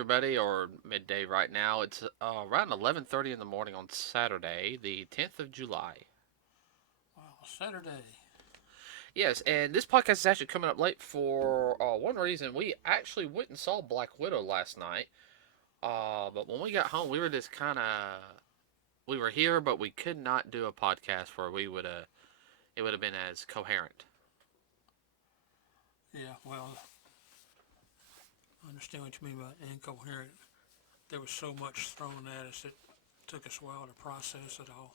everybody, or midday right now. It's around 11:30 in the morning on Saturday, the 10th of July. Wow, Saturday. Yes, and this podcast is actually coming up late for one reason. We actually went and saw Black Widow last night. But when we got home, we were just kind of we were here, but we could not do a podcast where we would it would have been as coherent. Yeah, well, I understand what you mean by incoherent. There was so much thrown at us it took us a while to process it all.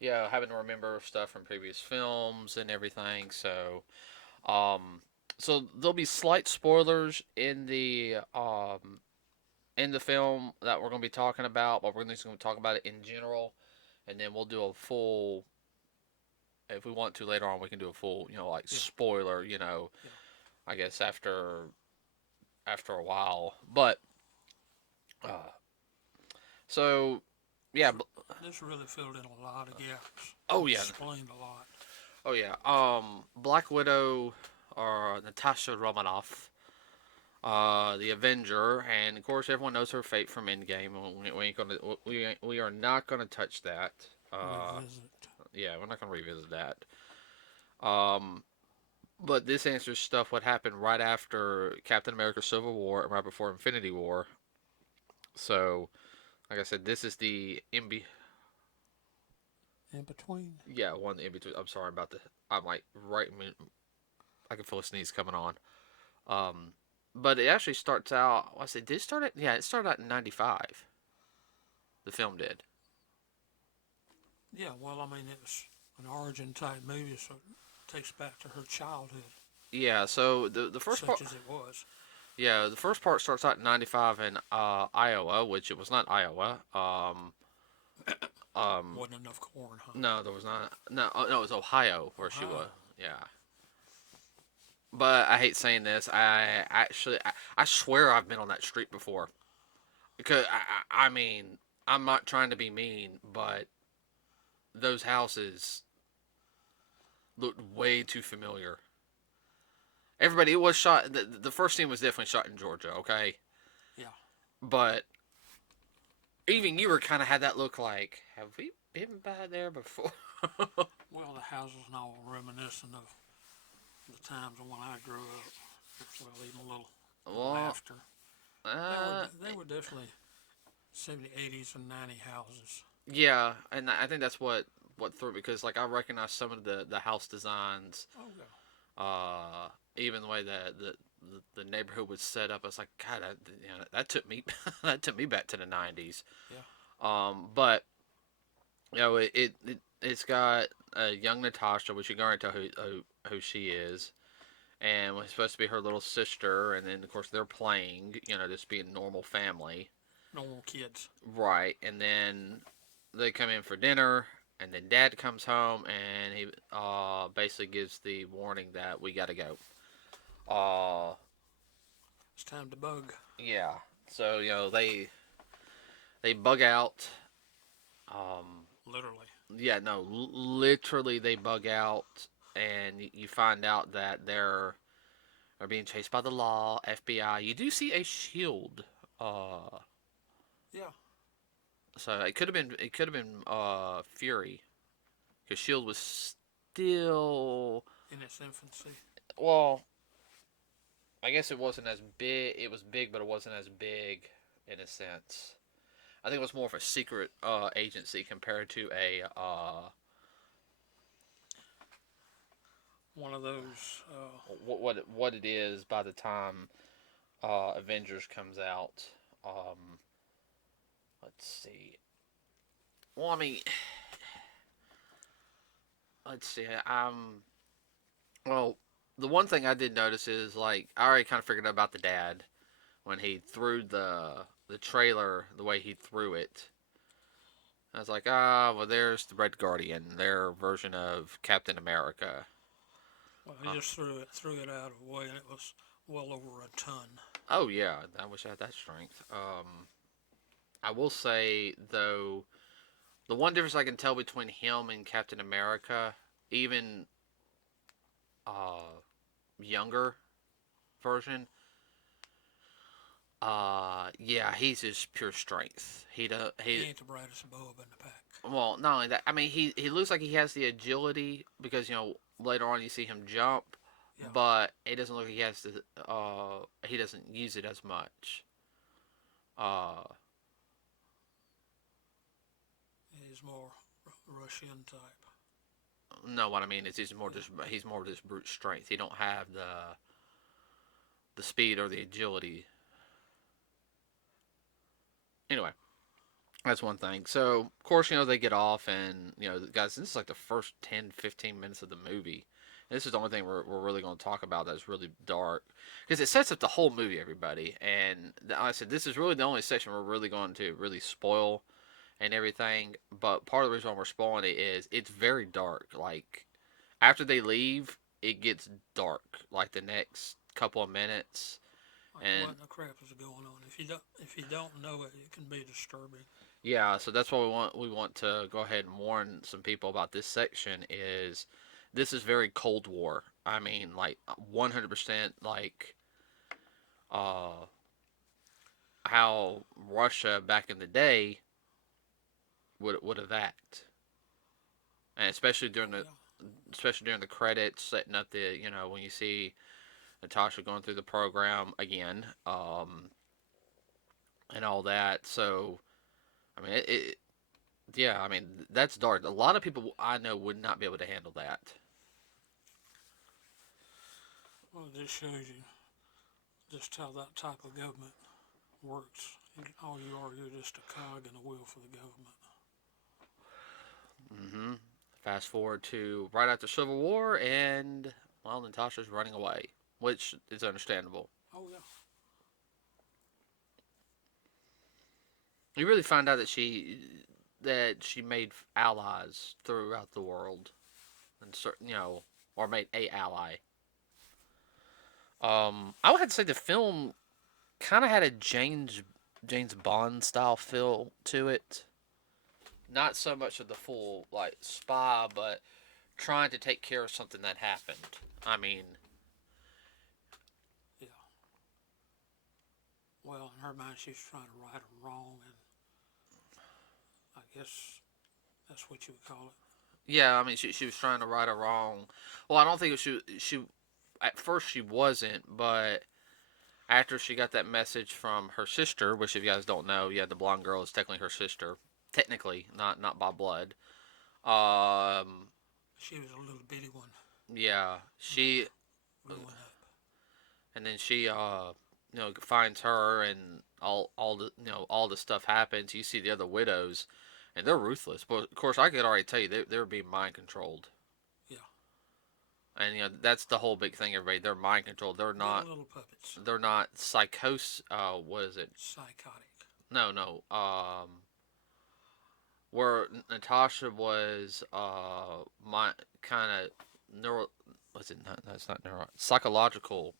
Yeah, having to remember stuff from previous films and everything. Um, so there'll be slight spoilers in the film that we're going to be talking about, but we're just going to talk about it in general, and then we'll do a full. If we want to later on, we can do a full, like Yeah, spoiler. yeah. I guess after a while, but uh, so yeah. This, this really filled in a lot of gaps. Oh yeah. Explained a lot. Oh yeah. Black Widow or Natasha Romanoff, the Avenger, and of course everyone knows her fate from Endgame. We ain't gonna we are not gonna touch that. Uh, Revisit. yeah, we're not gonna revisit that. Um, but this answers stuff what happened right after Captain America: Civil War and right before Infinity War. So, like I said, this is the In between. yeah, one in between. I'm sorry about the. I'm like right. I can feel a sneeze coming on. Um, but it actually starts out. I say, did it start at? Yeah, it started out in '95. The film did. Yeah, well, I mean, it was an origin type movie, so it takes back to her childhood, Yeah. So the first part. such as it was. Yeah, the first part starts out in '95 in Iowa, which it was not Iowa. Wasn't enough corn, huh? No, there was not. No, no, it was Ohio where she was. Ohio. Yeah. But I hate saying this. I swear I've been on that street before. Because I mean, I'm not trying to be mean, but those houses looked way too familiar. Everybody, it was shot. The first scene was definitely shot in Georgia, okay? Yeah. But even you were kind of had that look like, have we been by there before? Well, the houses and all reminiscent of the times when I grew up. Well, even a little Well, after. They were uh, they were definitely 70s, 80s, and 90s houses. yeah, and I think that's what threw me because like I recognize some of the house designs, Oh yeah, uh, even the way the neighborhood was set up. It's like God, that took me that took me back to the '90s. yeah. But it's got a young Natasha, which you can already tell who she is, and was supposed to be her little sister, and then of course they're playing, just being a normal family, Normal kids. right? And then they come in for dinner, and then Dad comes home, and he basically gives the warning that we gotta go. Uh, It's time to bug. yeah. So they bug out. Literally. Yeah, no, literally they bug out, and you find out that they're being chased by the law, FBI. You do see a shield. Yeah. So it could have been Fury, because Shield was still In its infancy. well. I guess it wasn't as big. It was big, but it wasn't as big in a sense. I think it was more of a secret agency compared to a One of those. what it is by the time Avengers comes out. Um, let's see. Well, I mean, let's see. Well, the one thing I did notice is like I already kind of figured out about the dad when he threw the trailer the way he threw it. I was like, well, there's the Red Guardian, their version of Captain America. Well, he just threw it out of the way, and it was well over a ton. Oh yeah, I wish I had that strength. I will say though, the one difference I can tell between him and Captain America, even uh, younger version, Yeah, he's just pure strength. He don't He he ain't the brightest bulb in the pack. Well, not only that, I mean he looks like he has the agility because later on you see him jump, Yeah, but it doesn't look like he has the he doesn't use it as much. Uh he's more Russian type. no, what I mean is Yeah, he's more just brute strength. He don't have the speed or the agility. Anyway, that's one thing. So, of course, they get off, and, guys, this is like the first 10, 15 minutes of the movie. And this is the only thing we're really going to talk about that's really dark. Because it sets up the whole movie, everybody. And like I said, this is really the only section we're really going to really spoil and everything. But part of the reason why we're spoiling it is it's very dark. Like, after they leave, it gets dark. Like, the next couple of minutes. like what And in the crap is going on? If you don't know it, it can be disturbing. yeah, so that's why we want to go ahead and warn some people about this section is this is very Cold War. I mean, like 100% like uh how Russia back in the day would have act. And Oh yeah, especially during the credits setting up the, when you see Natasha going through the program again and all that. So, I mean, yeah, I mean, that's dark. A lot of people I know would not be able to handle that. well, this shows you just how that type of government works. All you are, you're just a cog in the wheel for the government. Mm-hmm. Fast forward to right after Civil War, and well, Natasha's running away, which is understandable. Oh yeah, You really find out that she made allies throughout the world, and certain or made a ally. I would have to say the film kind of had a James Bond style feel to it. Not so much of the full like spy, but trying to take care of something that happened. I mean, yeah. Well, in her mind, she's trying to right a wrong, and I guess that's what you would call it. yeah, I mean, she was trying to right a wrong. Well, I don't think she at first she wasn't, but after she got that message from her sister, which if you guys don't know, yeah, the blonde girl is technically her sister, technically not by blood. Um, She was a little bitty one yeah, she growing up. and then she finds her and all the all the stuff happens. You see the other widows, and they're ruthless. But of course, I could already tell you they were being mind controlled. Yeah, And that's the whole big thing. Everybody, they're mind controlled. They're being not. little puppets, They're not psychos. What is it? psychotic. No, no. Where Natasha was my kind of neuro. What's it? No, that's not neuro. Psychological.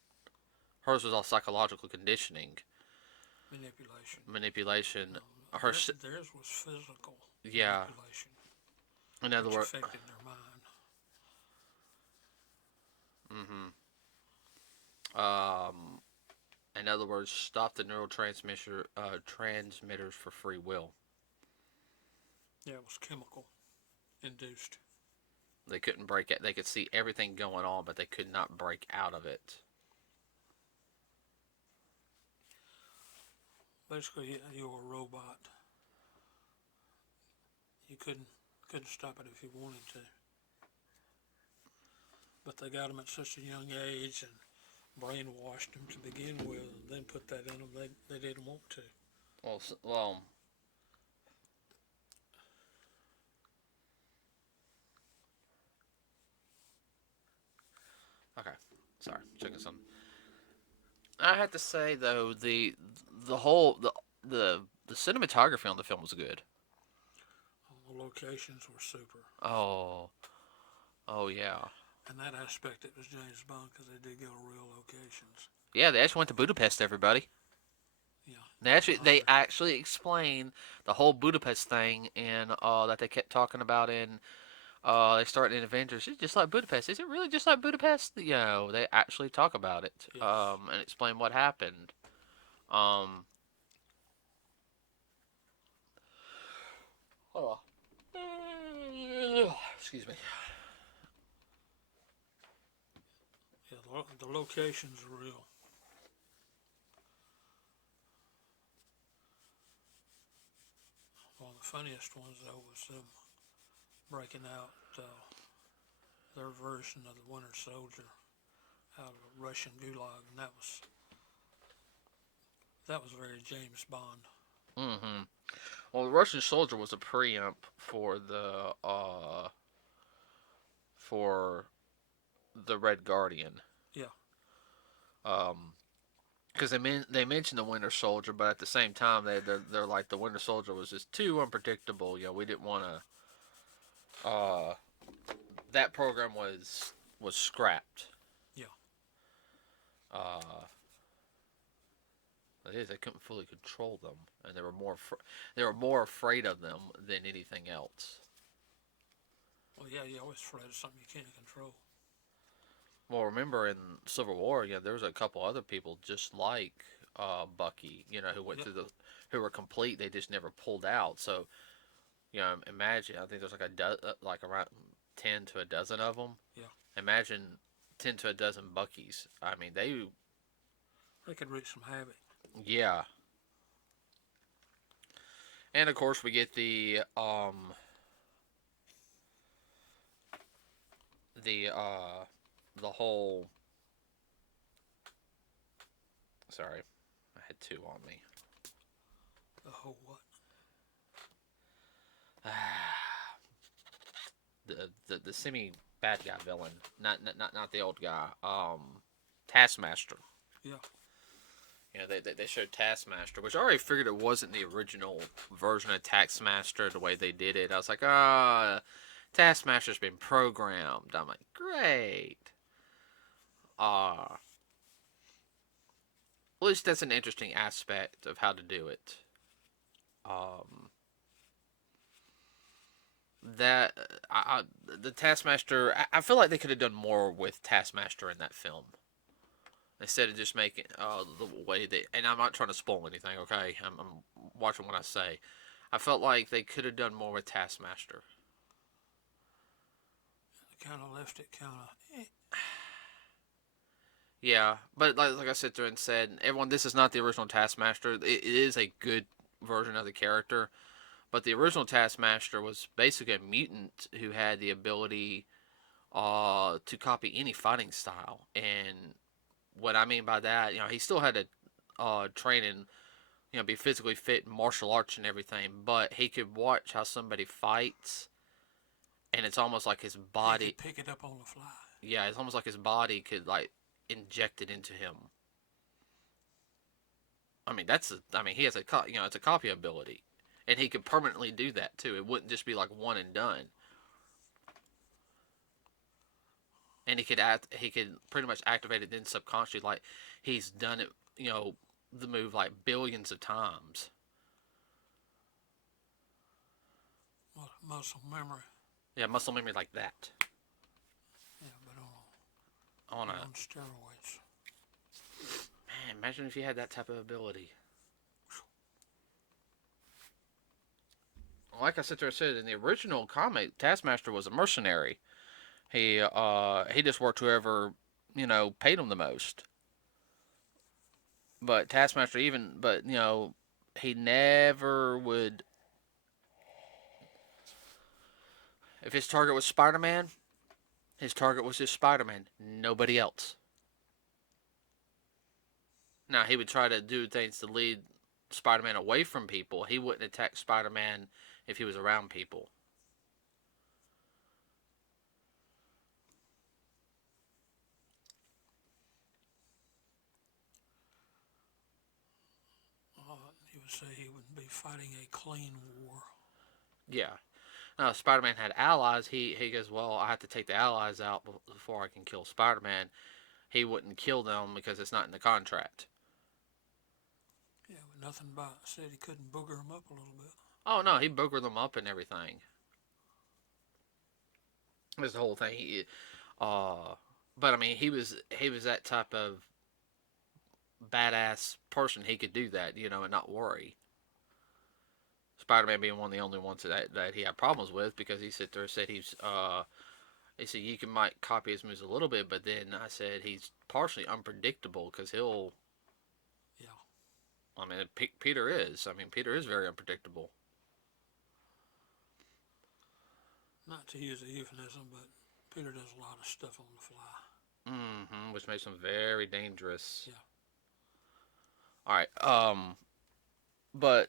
Hers was all psychological conditioning, Manipulation. manipulation. Her. Theirs was physical Yeah. manipulation, In other which words. affected their mind. Mm-hmm. In other words, stop the neurotransmitter transmitters for free will. Yeah, it was chemical induced. They couldn't break it. They could see everything going on, but they could not break out of it. Basically, you were a robot. You couldn't stop it if you wanted to. But they got them at such a young age and brainwashed them to begin with, and then put that in them. They didn't want to. Well. Okay. Sorry, checking something. I have to say though, the whole the cinematography on the film was good. The locations were super. Oh, oh yeah, And that aspect, it was James Bond because they did go to real locations. yeah. They actually went to Budapest. Everybody. Yeah, They actually explain the whole Budapest thing and that they kept talking about in they start in Avengers. It's just like Budapest. Is it really just like Budapest? They actually talk about it yes. and explain what happened. Um, hold on. Excuse me. Yeah, the locations are real. One of the funniest ones though was them breaking out their version of the Winter Soldier out of a Russian gulag, and that was very James Bond. Mm-hmm. Well, the Russian Soldier was a preamp for the Red Guardian. Yeah, Um, because they mentioned the Winter Soldier, but at the same time they're like the Winter Soldier was just too unpredictable. You know, we didn't want to. That program was scrapped. yeah. Uh, it is they couldn't fully control them, and they were more afraid of them than anything else. Well, yeah, you always afraid of something you can't control. Well, remember in Civil War, there was a couple other people just like Bucky, who went Yep. through who were complete. They just never pulled out. So, imagine. I think there's like around 10 to a dozen of them. Yeah, Imagine 10 to a dozen Buckies. I mean, they could wreak some havoc. yeah. And of course, we get the whole. Sorry, I had two on me. The whole what? The semi bad guy villain, not the old guy. Taskmaster. Yeah, They showed Taskmaster, which I already figured it wasn't the original version of Taskmaster the way they did it. I was like, Taskmaster's been programmed. I'm like, great. At least that's an interesting aspect of how to do it. Um, that the Taskmaster, I feel like they could have done more with Taskmaster in that film instead of just making the way they. And I'm not trying to spoil anything. Okay, I'm watching what I say. I felt like they could have done more with Taskmaster. they kind of left it kind of. Yeah, but like I sit there and said, everyone, this is not the original Taskmaster. It is a good version of the character, but the original Taskmaster was basically a mutant who had the ability to copy any fighting style. And what I mean by that, he still had to train and be physically fit in martial arts and everything, but he could watch how somebody fights, and it's almost like his He body. could pick it up on the fly. Yeah, it's almost like his body could like inject it into him. I mean, he has it's a copy ability, and he could permanently do that too. It wouldn't just be like one and done. And he could pretty much activate it then subconsciously, like he's done it. The move like billions of times. Muscle memory. Yeah, muscle memory like that Yeah, but on a on steroids. man. Imagine if you had that type of ability. Like I said, in the original comic, Taskmaster was a mercenary. He just worked whoever paid him the most. But Taskmaster he never would. If his target was Spider Man, his target was just Spider Man, nobody else. Now he would try to do things to lead Spider Man away from people. He wouldn't attack Spider Man if he was around people. He would say he would be fighting a clean war. Yeah. Now, if Spider Man had allies. He goes, well, I have to take the allies out before I can kill Spider Man. He wouldn't kill them because it's not in the contract. Yeah, but nothing about said he couldn't booger him up a little bit. Oh no, he boogered them up and everything. That's the whole thing. Uh, but I mean, he was that type of badass person, he could do that, and not worry. Spider-Man being one of the only ones that he had problems with because he sit there and said he said you can might copy his moves a little bit, but then I said he's partially unpredictable because he'll. Yeah. I mean, Peter is. I mean, Peter is very unpredictable. Not to use a euphemism, but Peter does a lot of stuff on the fly. Which makes him very dangerous. Yeah. All right. But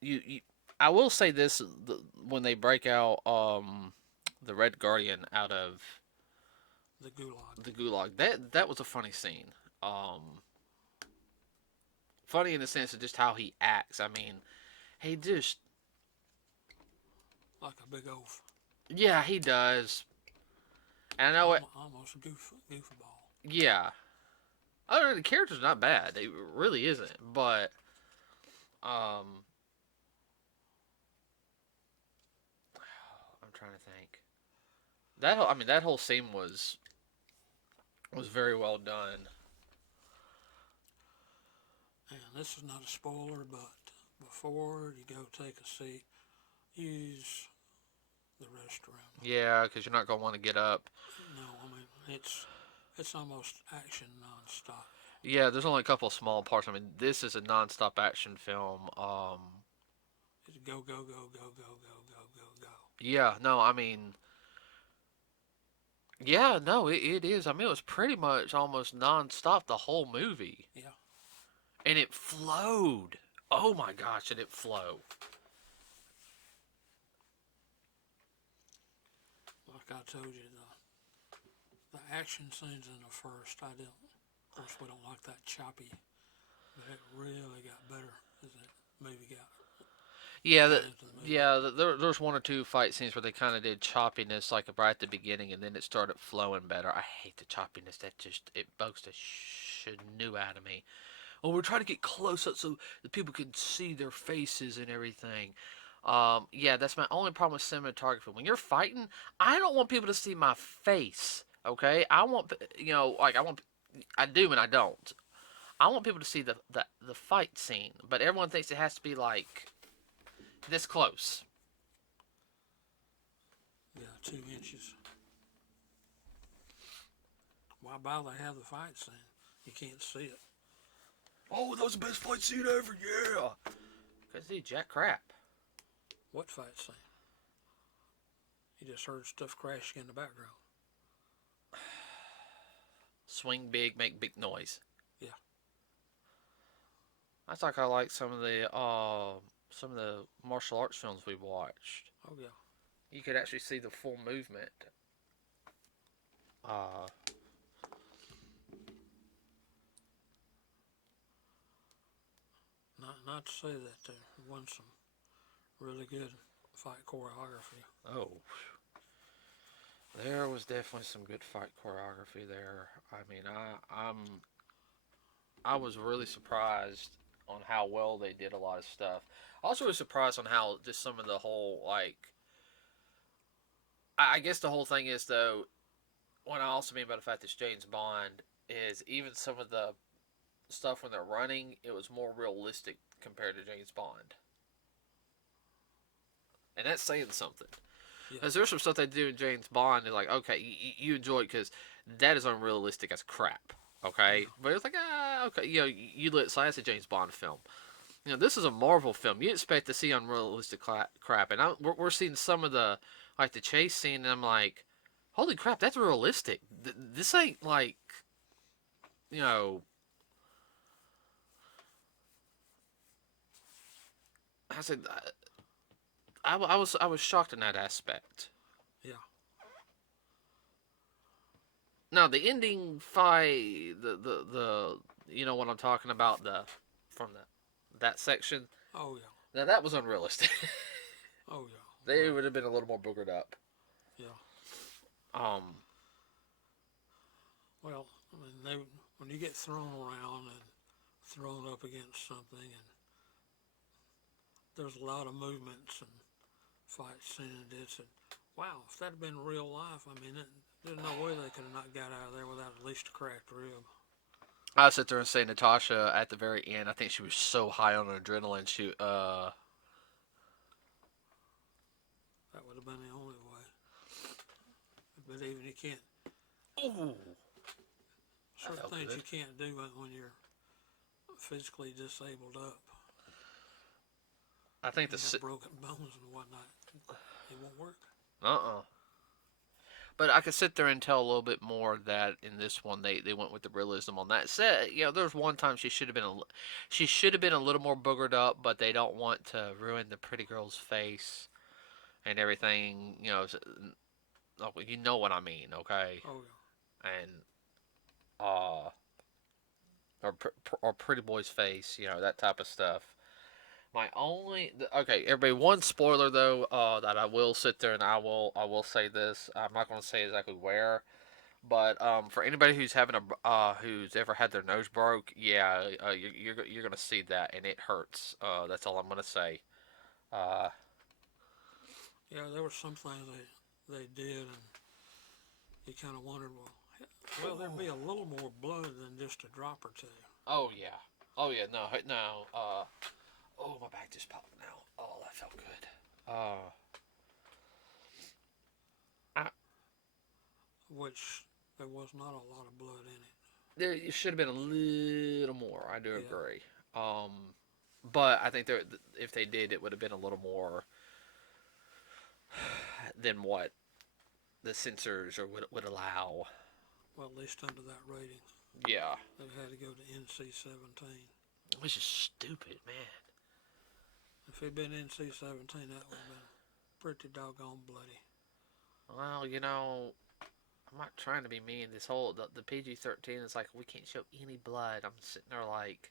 you I will say this: when they break out the Red Guardian out of The gulag. the gulag, that was a funny scene. Funny in the sense of just how he acts. I mean, he just Like a big oaf. yeah, he does. And I know it. Almost a goofball. Yeah. Other than the character's not bad. It really isn't. But um, I'm trying to think. That whole scene was very well done. And this is not a spoiler, but before you go take a seat, use the restroom. Yeah, because you're not gonna want to get up. No, I mean it's almost action nonstop. Yeah, there's only a couple of small parts. I mean, this is a non-stop action film. It's go go go go go go go go go. Yeah, no, I mean, yeah, no, it is. I mean, it was pretty much almost non-stop the whole movie, Yeah. and it flowed. Oh my gosh, did it flow? Like I told you, the action scenes in the first, I didn't. Of course, we don't like that choppy, but it really got better as the movie got Yeah, into the movie. there's one or two fight scenes where they kind of did choppiness, like right at the beginning, and then it started flowing better. I hate the choppiness. That just it bugs the new out of me. Oh, we're trying to get close up so the people can see their faces and everything. Yeah, that's my only problem with cinematography. When you're fighting, I don't want people to see my face. Okay, I want like I do and I don't. I want people to see the fight scene, but everyone thinks it has to be like this close. Yeah, 2 inches. Why bother have the fight scene? You can't see it. Oh, that was the best fight scene ever, yeah! Because he jack crap. What fight scene? You just heard stuff crashing in the background. Swing big, make big noise. Yeah. I thought I liked some of the martial arts films we watched. Oh yeah. You could actually see the full movement. Uh, Not to say that there wasn't some really good fight choreography. oh, there was definitely some good fight choreography there. I mean, I was really surprised on how well they did a lot of stuff. I was really surprised on how just some of the whole like. I guess the whole thing is though, what I also mean by the fact that it's James Bond is even some of the stuff when they're running, it was more realistic compared to James Bond, and that's saying something. Yeah. Because there's some stuff they do in James Bond, and like, okay, you enjoy it because that is unrealistic as crap. Okay, Yeah. but it's like, okay, you let slide. It's a James Bond film. This is a Marvel film. You expect to see unrealistic crap, and we're seeing some of the like the chase scene, and I'm like, holy crap, that's realistic. This ain't like, you know, I said, I was shocked in that aspect. Yeah. Now the ending fight, the you know what I'm talking about, the from that section. Oh yeah. Now that was unrealistic. Oh yeah. They would have been a little more boogered up. Yeah. Um, Well, I mean, when you get thrown around and thrown up against something, and there's a lot of movements and fights scenes, it's wow. If that had been real life, I mean, there's no way they could have not got out of there without at least a cracked rib. I sit there and say Natasha at the very end. I think she was so high on adrenaline. That would have been the only way. But even you can't, Ooh, that certain felt things good. you can't do when you're physically disabled up. I think You got broken bones and whatnot. It won't work. uh. But I could sit there and tell a little bit more that in this one they went with the realism on that. Set, there was one time she should have been a little more boogered up, but they don't want to ruin the pretty girl's face and everything. You know what I mean, okay? Oh yeah. And uh, or pretty boy's face, that type of stuff. Okay, everybody. One spoiler though, that I will sit there and I will say this. I'm not going to say exactly where, but for anybody who's having who's ever had their nose broke, yeah, you're gonna see that and it hurts. That's all I'm gonna say. Uh, Yeah, there were some things they did, and you kind of wondered, well, there'd be a little more blood than just a drop or two. oh yeah, oh yeah, no. Oh, my back just popped now. Oh, that felt good. I, Which there was not a lot of blood in it. there should have been a little more. I do Yeah, agree. Um, but I think if they did, it would have been a little more than what the censors would allow. well, at least under that rating, Yeah, they had to go to NC-17. which is stupid, man. If it'd been NC-17, that would have been pretty doggone bloody. Well, I'm not trying to be mean. This whole the PG-13 is like we can't show any blood. I'm sitting there like,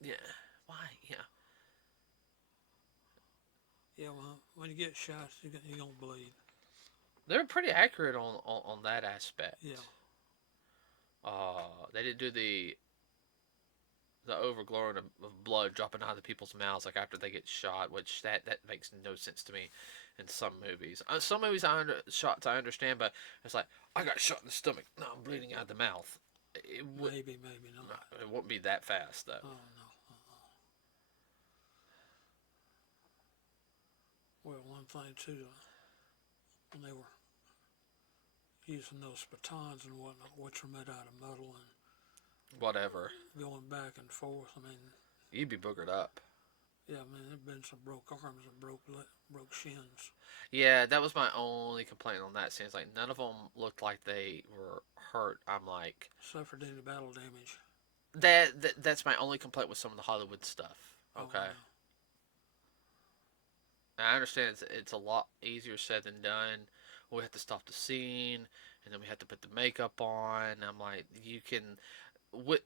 yeah, why? Yeah, Yeah, well, when you get shot, you're gonna bleed. they're pretty accurate on that Yeah, aspect. They didn't do the overglowing of blood dropping out of people's mouths like after they get shot, which that makes no sense to me in some movies. Some movies shots I understand, but it's like I got shot in the stomach. No, I'm bleeding out of the mouth. It would maybe, maybe not. it wouldn't be that fast though. Oh no. Well, one thing too, when they were using those batons and whatnot, which were made out of metal and Whatever, going back and forth. I mean, you'd be boogered up. yeah, I mean, there've been some broke arms and broke shins. Yeah, that was my only complaint on that scene. It's like none of them looked like they were hurt. I'm like Suffered any battle damage. that's my only complaint with some of the Hollywood stuff. Oh Okay. yeah, I understand it's a lot easier said than done. We have to stop the scene, and then we have to put the makeup on. I'm like, you can, what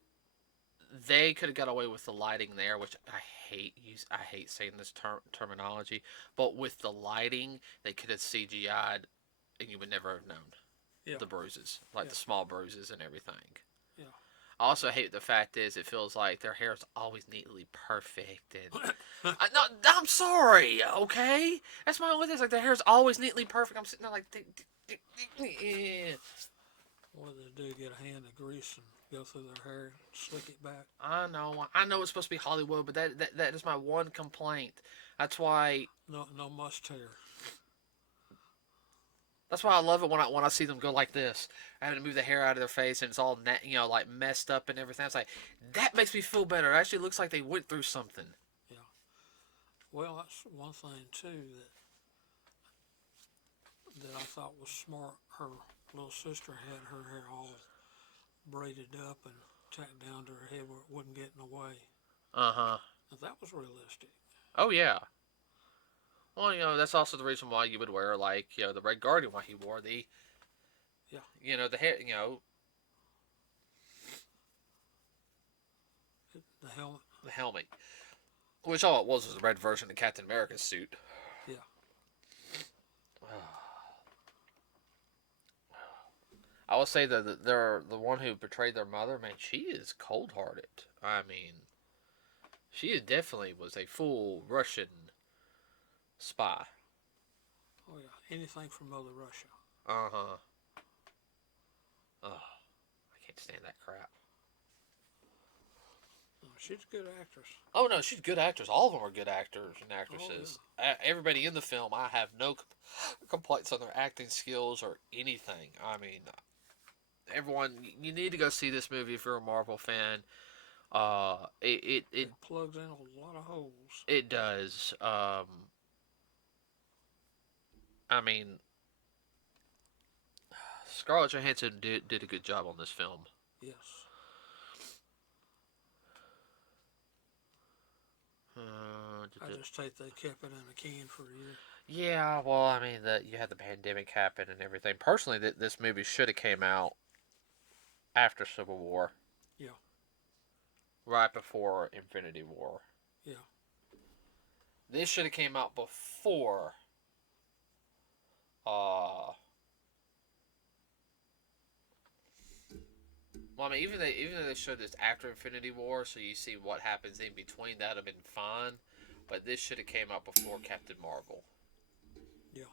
they could have got away with the lighting there, which I hate saying this terminology, but with the lighting, they could have CGI'd, and you would never have known yeah, the bruises, like yeah, the small bruises and everything. yeah. I also hate the fact is it feels like their hair is always neatly perfect and no, I'm sorry, okay? That's my only thing. It's like their hair is always neatly perfect. I'm sitting there like, What do they do? Get a hand of grease and go through their hair, slick it back. I know it's supposed to be Hollywood, but that is my one complaint. That's why No, no must hair. that's why I love it when I see them go like this, having to move the hair out of their face and it's all like messed up and everything. It's like that makes me feel better. It actually looks like they went through something. Yeah. Well, that's one thing too that I thought was smart. Her little sister had her hair all braided up and tacked down to her head where it wouldn't get in the way. Uh huh. Now, that was realistic. Oh yeah. Well, that's also the reason why you would wear like the Red Guardian, why he wore Yeah. the hair, The helmet. the helmet, which all it was a red version of Captain America's suit. Yeah. I will say that they're the one who betrayed their mother. Man, she is cold hearted. I mean, she definitely was a full Russian spy. Oh yeah. Anything from Mother Russia. Uh huh. Oh, I can't stand that crap. Oh, she's a good actress. Oh no, she's good actors. All of them are good actors and Oh yeah. actresses. Everybody in the film, I have no complaints on their acting skills or anything. I mean, everyone, you need to go see this movie if you're a Marvel fan. It plugs in a lot of holes. it does. I mean, Scarlett Johansson did a good job on this film. Yes. I just think they kept it in a can for a year. Yeah, well, I mean, you had the pandemic happen and everything. Personally, this movie should have came out after Civil War, Yeah. right before Infinity War. Yeah. This should have came out before. Well, I mean, even though they showed this after Infinity War, so you see what happens in between, that'd have been fine. But this should have came out before Captain Marvel, Yeah.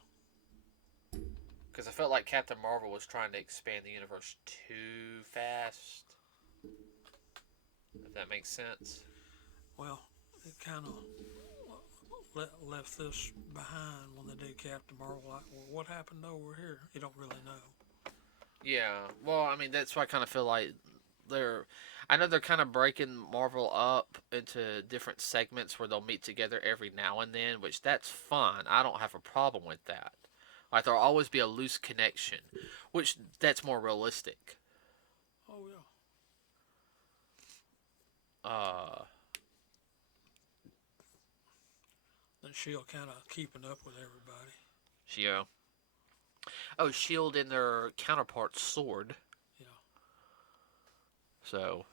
because I felt like Captain Marvel was trying to expand the universe too fast. If that makes sense. Well, it kind of left this behind when they did Captain Marvel. Like, well, what happened over here? You don't really know. Yeah. Well, I mean, that's why I kind of feel like they're. I know they're kind of breaking Marvel up into different segments where they'll meet together every now and then, which that's fine. I don't have a problem with that. Like there'll always be a loose connection, which that's more realistic. Oh yeah. Uh, Then Shield kind of keeping up with everybody. yeah. Oh, Shield and their counterpart Sword. Yeah. So,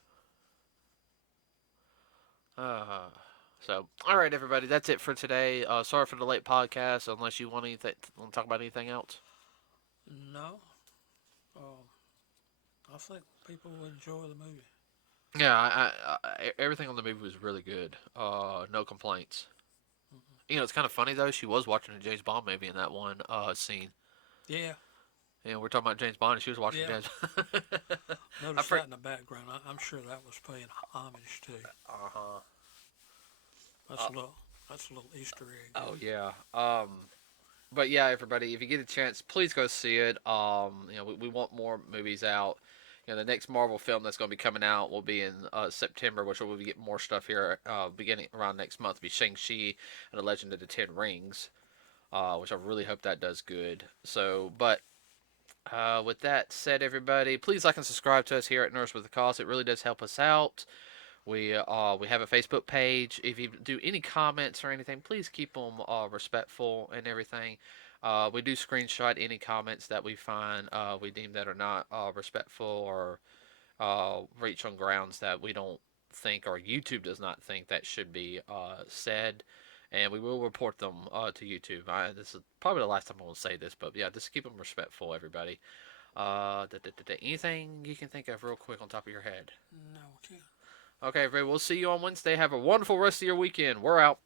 uh, all right, everybody, that's it for today. Sorry for the late podcast. Unless you want to talk about anything else. No. Um, I think people will enjoy the movie. Yeah, everything on the movie was really good. No complaints. Mm-hmm. You know, it's kind of funny though. She was watching a James Bond movie in that one scene. Yeah. Yeah, we're talking about James Bond, and she was watching Yeah. James. Notice that in the background. I'm sure that was paying homage to. Uh huh. That's a little. That's a little Easter egg. Oh yeah. But yeah, everybody, if you get a chance, please go see it. You know, we want more movies out. You know, the next Marvel film that's going to be coming out will be in September, which we'll be getting more stuff here beginning around next month. It'll be Shang-Chi and the Legend of the Ten Rings, which I really hope that does good. So, but with that said, everybody, please like and subscribe to us here at Nurse with a Cause. It really does help us out. We have a Facebook page. If you do any comments or anything, please keep them respectful and everything. We do screenshot any comments that we find we deem that are not respectful or reach on grounds that we don't think or YouTube does not think that should be said. And we will report them to YouTube. This is probably the last time I will say this, but yeah, just keep them respectful, everybody. Anything you can think of real quick on top of your head? No, we can't. Okay, everybody, we'll see you on Wednesday. Have a wonderful rest of your weekend. We're out.